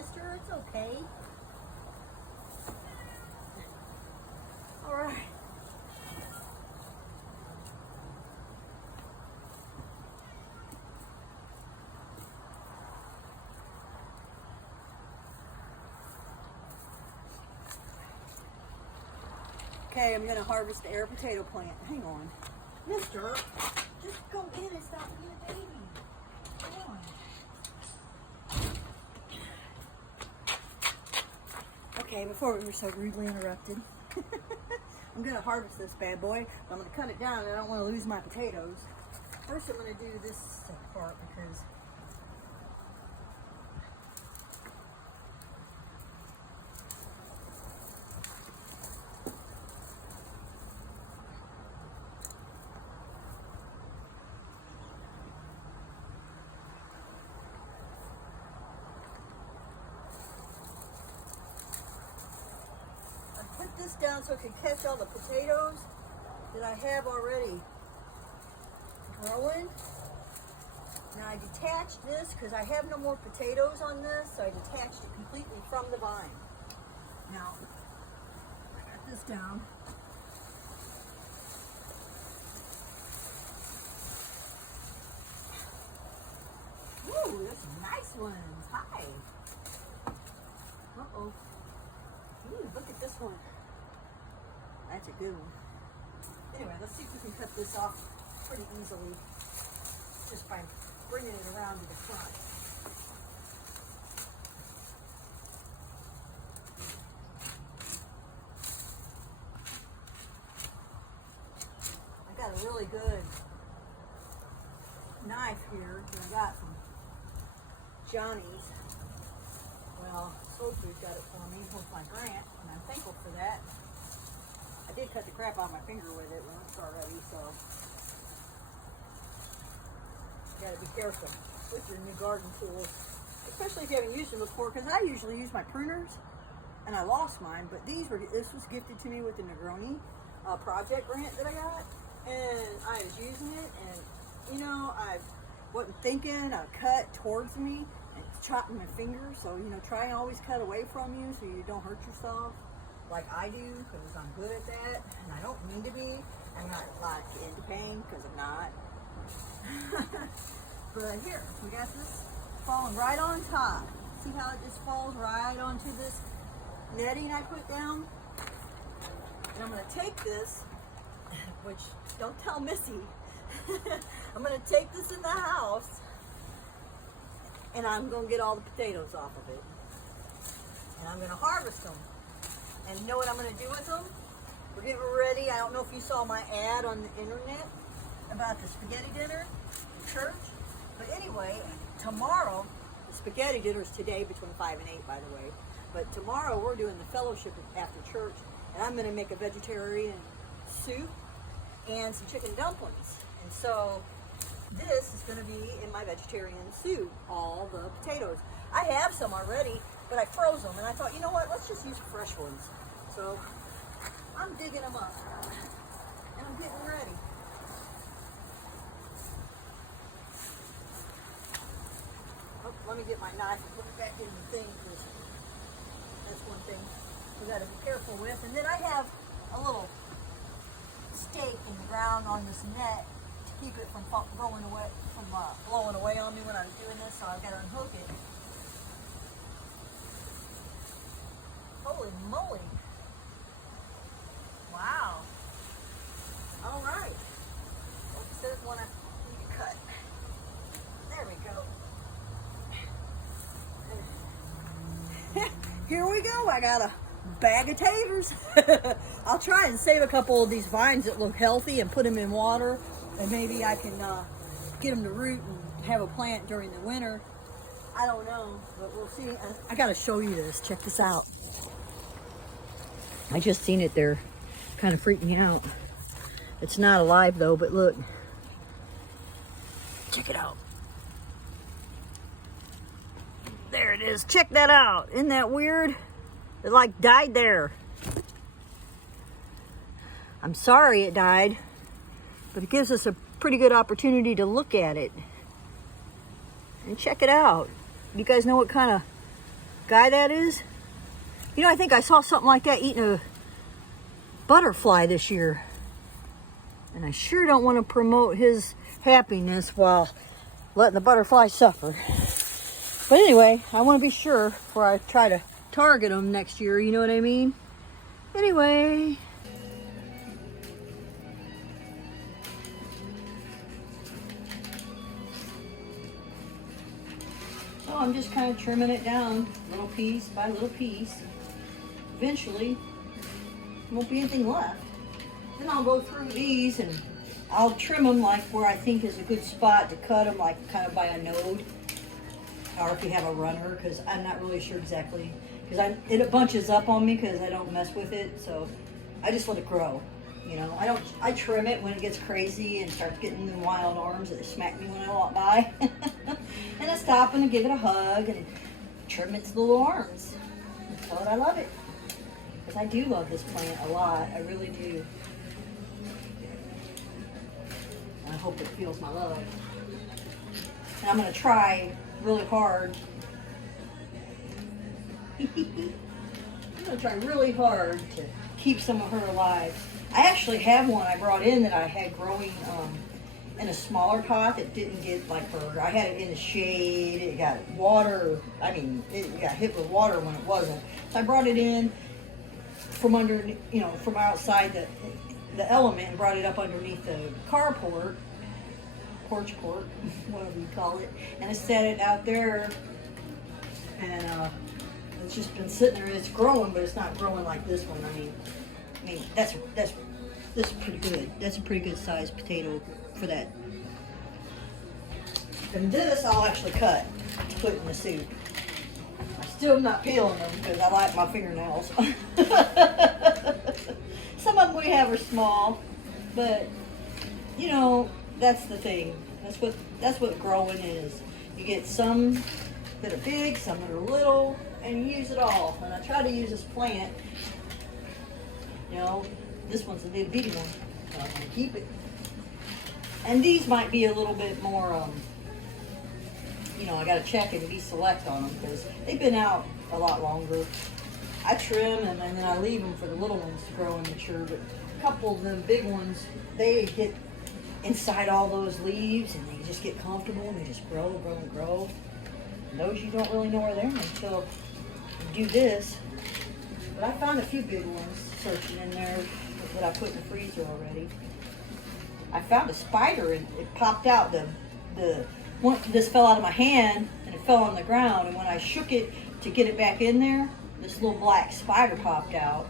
mister. It's okay. All right. Okay, I'm gonna harvest the air potato plant. Hang on. Mister, just go in and stop being a baby. Come on. Okay, before we were so rudely interrupted, I'm gonna harvest this bad boy. I'm gonna cut it down and I don't wanna lose my potatoes. First I'm gonna do this part because put this down so I can catch all the potatoes that I have already growing. Now I detached this because I have no more potatoes on this, so I detached it completely from the vine. Now, I got this down. Ooh, that's nice ones. Hi. Uh-oh. Ooh, look at this one. That's a good one. Anyway, let's see if we can cut this off pretty easily just by bringing it around to the front. I got a really good knife here that I got from Johnny's. Well, Soul Food got it for me with my grant, and I'm thankful for that. I did cut the crap out of my finger with it once already, so you gotta be careful with your new garden tools, especially if you haven't used them before, because I usually use my pruners, and I lost mine, but this was gifted to me with the Negroni project grant that I got, and I was using it, and you know, I wasn't thinking, I cut towards me, and chopping my fingers, so you know, try and always cut away from you so you don't hurt yourself like I do, because I'm good at that, and I don't mean to be. I'm not like into pain, because I'm not. But here, we got this falling right on top. See how it just falls right onto this netting I put down? And I'm going to take this, which don't tell Missy, I'm going to take this in the house, and I'm going to get all the potatoes off of it. And I'm going to harvest them. And you know what I'm going to do with them? We're getting ready. I don't know if you saw my ad on the internet about the spaghetti dinner at church. But anyway, tomorrow, the spaghetti dinner is today between 5 and 8, by the way. But tomorrow we're doing the fellowship after church. And I'm going to make a vegetarian soup and some chicken dumplings. And so this is going to be in my vegetarian soup, all the potatoes. I have some already, but I froze them, and I thought, you know what, let's just use fresh ones. So I'm digging them up, and I'm getting ready. Oh, let me get my knife and put it back in the thing, because that's one thing we got to be careful with. And then I have a little stake in the ground on this net to keep it from blowing away on me when I'm doing this, so I've got to unhook it. Holy moly. Wow. All right. Oops, there's one I need to cut. There we go. Here we go. I got a bag of taters. I'll try and save a couple of these vines that look healthy and put them in water, and maybe I can get them to root and have a plant during the winter. I don't know, but we'll see. I gotta show you this. Check this out. I just seen it there. Kind of freaked me out. It's not alive though, but look. Check it out. There it is. Check that out. Isn't that weird? It like died there. I'm sorry it died, but it gives us a pretty good opportunity to look at it and check it out. You guys know what kind guy that is. You know, I think I saw something like that eating a butterfly this year. And I sure don't want to promote his happiness while letting the butterfly suffer. But anyway, I want to be sure before I try to target him next year, you know what I mean? Anyway. So I'm just kind of trimming it down little piece by little piece. Eventually, there won't be anything left. Then I'll go through these and I'll trim them like where I think is a good spot to cut them, like kind of by a node. Or if you have a runner, because I'm not really sure exactly. Because it bunches up on me because I don't mess with it. So I just let it grow. You know, I trim it when it gets crazy and starts getting them wild arms that smack me when I walk by. And I stop and I give it a hug and trim its little arms. But I love it. Because I do love this plant a lot. I really do. I hope it feels my love. And I'm going to try really hard. I'm going to try really hard to keep some of her alive. I actually have one I brought in that I had growing in a smaller pot that didn't get like her. I had it in the shade. It got water. I mean, it got hit with water when it wasn't. So I brought it in from under, you know, from outside the element and brought it up underneath the carport, porch court, whatever you call it, and I set it out there, and it's just been sitting there. It's growing, but it's not growing like this one. I mean that's pretty good. That's a pretty good sized potato for that. And this I'll actually cut to put in the soup. I'm still not peeling them because I like my fingernails. Some of them we have are small, but you know, that's the thing. That's what growing is. You get some that are big, some that are little, and you use it all. And I try to use this plant. You know, this one's a little bitty one, so I'm gonna keep it. And these might be a little bit more, you know, I gotta check and be select on them because they've been out a lot longer. I trim them and then I leave them for the little ones to grow and mature, but a couple of the big ones, they get inside all those leaves and they just get comfortable and they just grow and grow. And those you don't really know are there until you do this. But I found a few big ones searching in there that I put in the freezer already. I found a spider and it popped out. This fell out of my hand and it fell on the ground, and when I shook it to get it back in there, this little black spider popped out.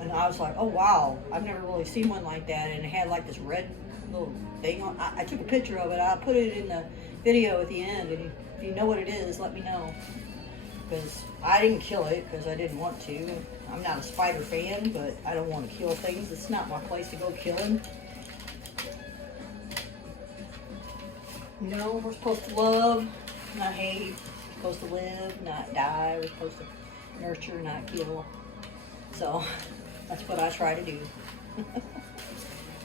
And I was like, oh wow, I've never really seen one like that. And it had like this red little thing on. I took a picture of it. I put it in the video at the end. And if you know what it is, let me know. Because I didn't kill it because I didn't want to. I'm not a spider fan, but I don't want to kill things. It's not my place to go killing. You know, we're supposed to love, not hate. We're supposed to live, not die. We're supposed to nurture, not kill. So that's what I try to do.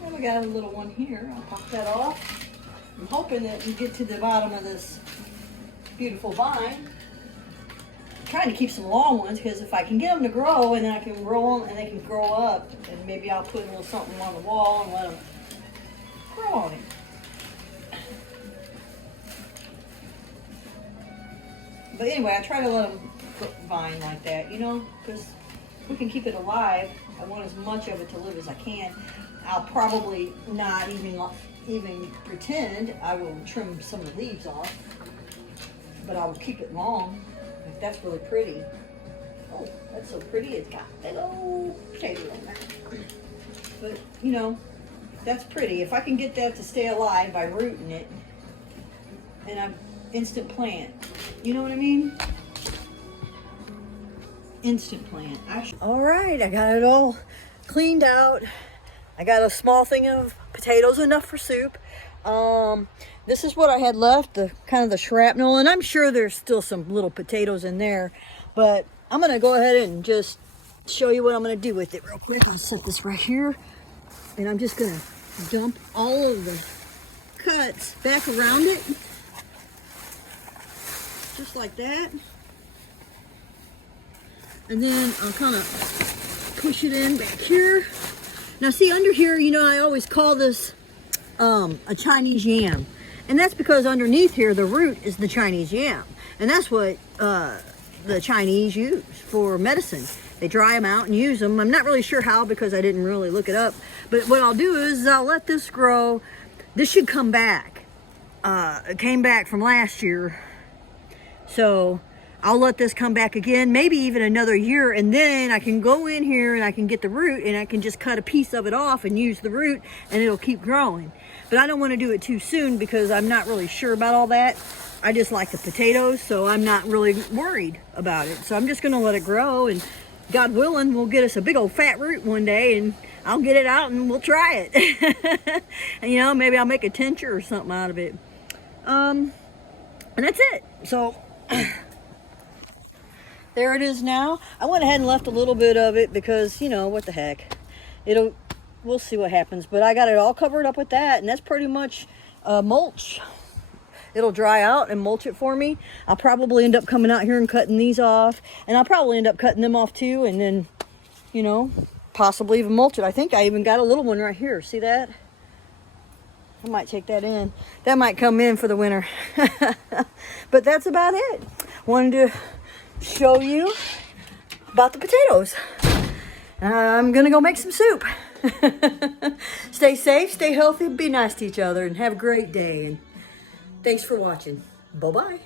Well, we got a little one here. I'll pop that off. I'm hoping that you get to the bottom of this beautiful vine. I'm trying to keep some long ones because if I can get them to grow and then I can grow them and they can grow up, and maybe I'll put a little something on the wall and let them grow on it. But anyway, I try to let them vine like that, you know, because we can keep it alive. I want as much of it to live as I can. I'll probably not even pretend. I will trim some of the leaves off, but I will keep it long. Like, that's really pretty. Oh, that's so pretty. It's got a big old potato in there. But you know, that's pretty. If I can get that to stay alive by rooting it, and I'm instant plant. You know what I mean? Instant plant. All right, I got it all cleaned out. I got a small thing of potatoes, enough for soup. This is what I had left, the kind of the shrapnel, and I'm sure there's still some little potatoes in there, but I'm gonna go ahead and just show you what I'm gonna do with it real quick. I'll set this right here, and I'm just gonna dump all of the cuts back around it, just like that. And then I'll kind of push it in back here. Now see, under here, you know, I always call this a Chinese yam. And that's because underneath here, the root is the Chinese yam. And that's what the Chinese use for medicine. They dry them out and use them. I'm not really sure how because I didn't really look it up. But what I'll do is I'll let this grow. This should come back. It came back from last year. So I'll let this come back again, maybe even another year, and then I can go in here and I can get the root and I can just cut a piece of it off and use the root and it'll keep growing. But I don't want to do it too soon because I'm not really sure about all that. I just like the potatoes, so I'm not really worried about it. So I'm just going to let it grow, and God willing, we'll get us a big old fat root one day and I'll get it out and we'll try it. And, you know, maybe I'll make a tincture or something out of it. And that's it. So there it is now. I went ahead and left a little bit of it because, you know, what the heck. We'll see what happens. But I got it all covered up with that, and that's pretty much mulch. It'll dry out and mulch it for me. I'll probably end up coming out here and cutting these off, and I'll probably end up cutting them off too, and then, you know, possibly even mulch it. I think I even got a little one right here. See that? I might take that in. That might come in for the winter. But that's about it. Wanted to show you about the potatoes. I'm gonna go make some soup. Stay safe, stay healthy, be nice to each other, and have a great day. And thanks for watching. Bye-bye.